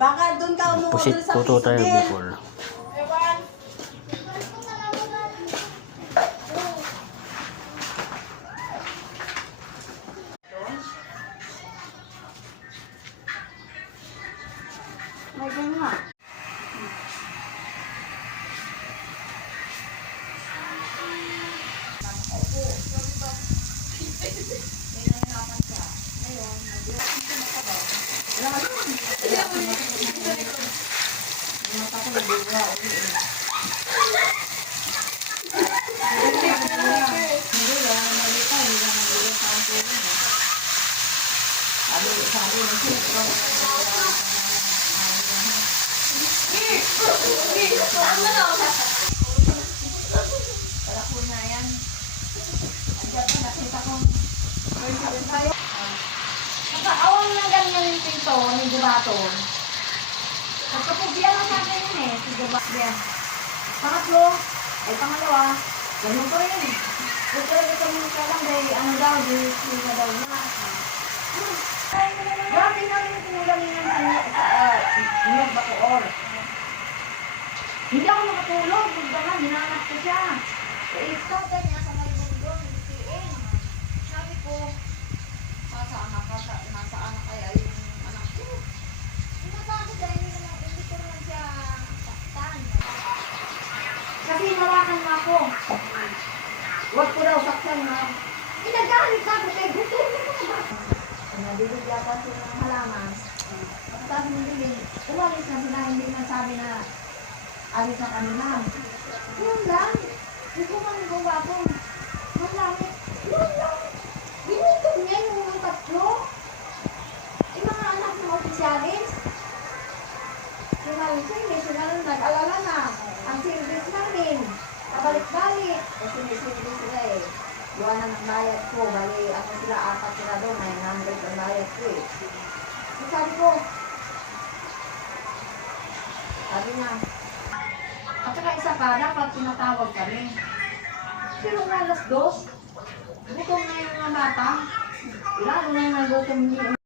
Baka doon ka Pusit umorder sa ko to piso tayo din. before. May ganun nga. Nakaawang na ganyan yung pinto ni Gubaton. Nagkapugyan na sa akin yun eh, si Gubaton. Pangatlo, ay pangalawa, ganun pa rin. Huwag talaga kami kalang dahil ano daw, di na daw na. Grabe namin yung tinulamin ng Bacoor. Hindi ako makatulog, bigla hinahanap ko siya. Ito, kanya sa may bundong, nagsiin. Sabi ko, nasaan na kaya yung anak ko? Inatakot dahil hindi ko naman siya saktan. Kasi hinawakan mo ako. Huwag ko daw saktan na. Inagalit ako kay gusto mo ba? Nabilig yata siya ng halaman. Pagkatapos ng bilig, umalis na sila, hindi man sabi na alis na kanila. Yun lang. Gusto ko nang gawa ko. Malamit. Yun lang. Ginutom niya yung mga tatlo. Yung mga anak ng opisyalis. Hindi sila nag-alala na. Ang service namin. Kabalik-balik. Kasi may service sila eh. Iwanan ng bayad ko. Bali, ako sila apat sila doon. 900 ang bayad ko eh. So, sabi ko, sabi niya, at saka isa pa, dapat tinatawag kami. Pero nga alas 2, gutom na yung mga bata. Lalo na yung nagutom niya.